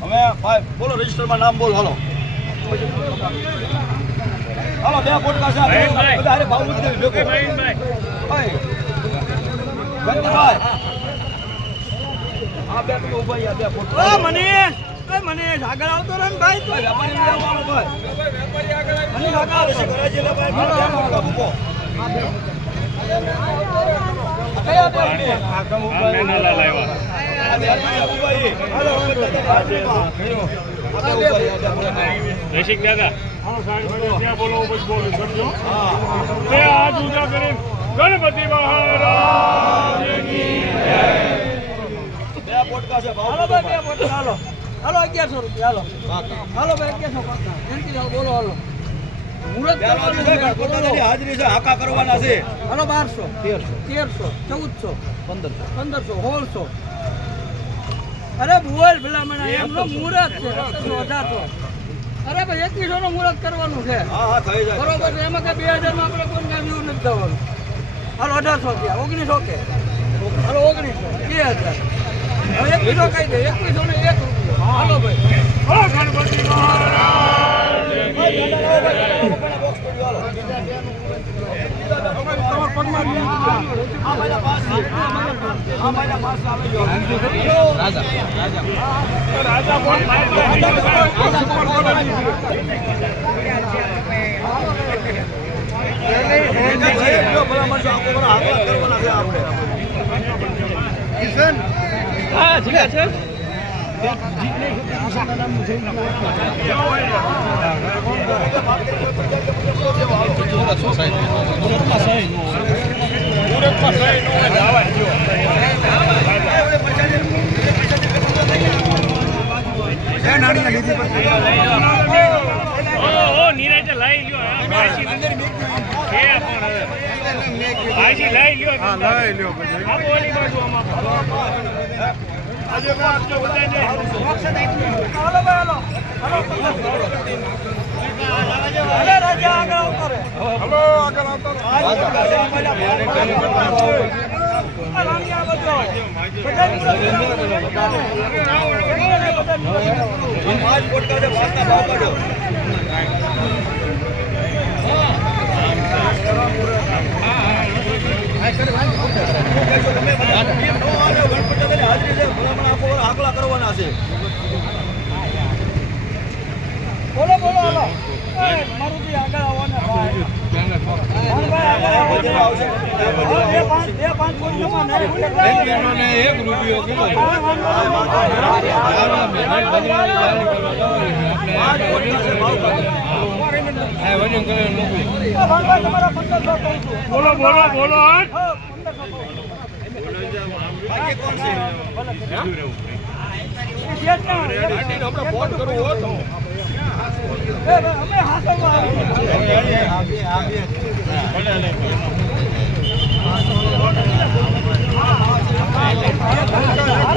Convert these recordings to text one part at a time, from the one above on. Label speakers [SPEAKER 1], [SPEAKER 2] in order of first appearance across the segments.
[SPEAKER 1] હવે ભાઈ બોલો રજીસ્ટરમાં નામ બોલ હાલો. હાલો બે પોડકાસ્ટ બધા અરે ભાવ મુદ્દે ભેગો ભાઈ ગંગાભાઈ આ બે તો ઊભા યા બે પોડકાસ્ટ
[SPEAKER 2] ઓ મને એ મને આગળ આવતો રહે ભાઈ. તો
[SPEAKER 1] વેપારી આવવાનો ભાઈ
[SPEAKER 2] વેપારી આગળ મને
[SPEAKER 1] આગળ આવશે કરાજી લે ભાઈ મને આ બે
[SPEAKER 3] રસિક દાદા ગણપતિ મહારાજ
[SPEAKER 1] બે પોટકા છે
[SPEAKER 2] હાલો ભાઈ બે પોટલા હાલો હાલો, અગિયારસો રૂપિયા, હાલો. હાલો, ભાઈ, અગિયારસો બોલો, હાલો મુહૂર્ત કરવાનું છે,
[SPEAKER 1] ગણપતિ
[SPEAKER 2] બોલો.
[SPEAKER 1] દાદાની હાજરી છે હાકા કરવાના છે.
[SPEAKER 2] હાલો બારસો.
[SPEAKER 1] તેરસો.
[SPEAKER 2] તેરસો ચૌદસો.
[SPEAKER 1] પંદરસો.
[SPEAKER 2] પંદરસો સોળસો. અરે બોલ પેલા એમનો મુહૂર્ત છે. અઢારસો. અરે ભાઈ એકવીસો નું મુહૂર્ત કરવાનું છે.
[SPEAKER 1] હા હા થઈ જાય.
[SPEAKER 2] બરોબર છે. એમાં કઈ બે હજારમાં આપણે કોઈ કામ એવું નથી થવાનું. હાલો અઢારસો રૂપિયા ઓગણીસો કે. હાલો ઓગણીસો. બે હજાર. એકવીસો કહી દે. એકવીસો ને એક રૂપિયો. હાલો ભાઈ
[SPEAKER 3] ઓ ગણપતિ મહારાજ
[SPEAKER 1] બોક્સ પડ્યું હાલો આ મહિના છે. છે આપણે.
[SPEAKER 3] ઓ નીરજ લઈ હવે ભાઈજી લઈ લ્યો હા લઈ લ્યો પછી આ બોલી બાજુ આમાં આજે કો આપજો બધાને
[SPEAKER 2] હાલો ભાઈ હાલો. હાલો રાજા આગળ આવતો રે
[SPEAKER 1] આ પોટકા છે, આ મહિના પાસ આવે.
[SPEAKER 2] આ રાણી આ બધો બધા મુહૂર્ત કરવાનું છે બધાને.
[SPEAKER 1] આ પાંચ પોટકા છે, પાંચના ભાવ કાઢો. કહેશો તમે બધા કેમ ન આવે? ગણપતિ દાદાની હાજરી છે ભલામણ આખો ભલા હાકલા કરવાના છે
[SPEAKER 2] બોલો બોલો હાલો એ, મારુતિ આગળ આવવાના ભાઈ ભાઈ આગળ આવવાના.
[SPEAKER 1] બધે આવશે
[SPEAKER 2] હા, બે પાંચ બે પાંચ પોઈન્ટમાં નહીં ભૂલી જાય.
[SPEAKER 4] એક રૂપિયો કિલો
[SPEAKER 2] હા, વાંધો
[SPEAKER 1] પાંચ પોટકા છે, ભાવ કાઢો.
[SPEAKER 4] આ વજન કરીને મૂકવી
[SPEAKER 2] નહીં. હા, ભાઈ, તમારા પંદરસો કહું છું.
[SPEAKER 3] બોલો બોલો બોલો હટ
[SPEAKER 2] હા, પંદરસો કહું છું.
[SPEAKER 1] બાકી કોણ છે
[SPEAKER 2] એ શેઠ ના હોય. એ, ભાઈ, અમે હાંસલમાં આવીએ.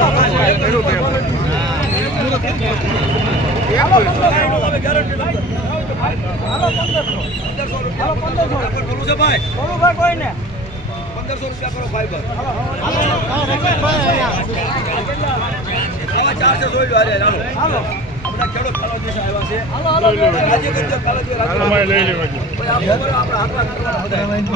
[SPEAKER 1] તમે ગેરંટી લો.
[SPEAKER 2] હાલો પંદરસો
[SPEAKER 1] રૂપિયા ભાઈ
[SPEAKER 2] ભાઈ
[SPEAKER 1] કરો ફાઈબર આવા ચારસો જોઈ અરે
[SPEAKER 2] હાલો
[SPEAKER 1] આપણા ખેડૂત કાલો દેશ આવ્યા છે
[SPEAKER 2] ભાઈ.
[SPEAKER 1] રાજ્ય કરજો, કાલો દેશ રાજ્ય.
[SPEAKER 3] ભાઈ
[SPEAKER 1] ભાઈ આપણે હાકલા કરવાના બધા. એમાં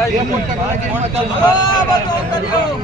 [SPEAKER 2] હા, બધું ઉતારી આવો.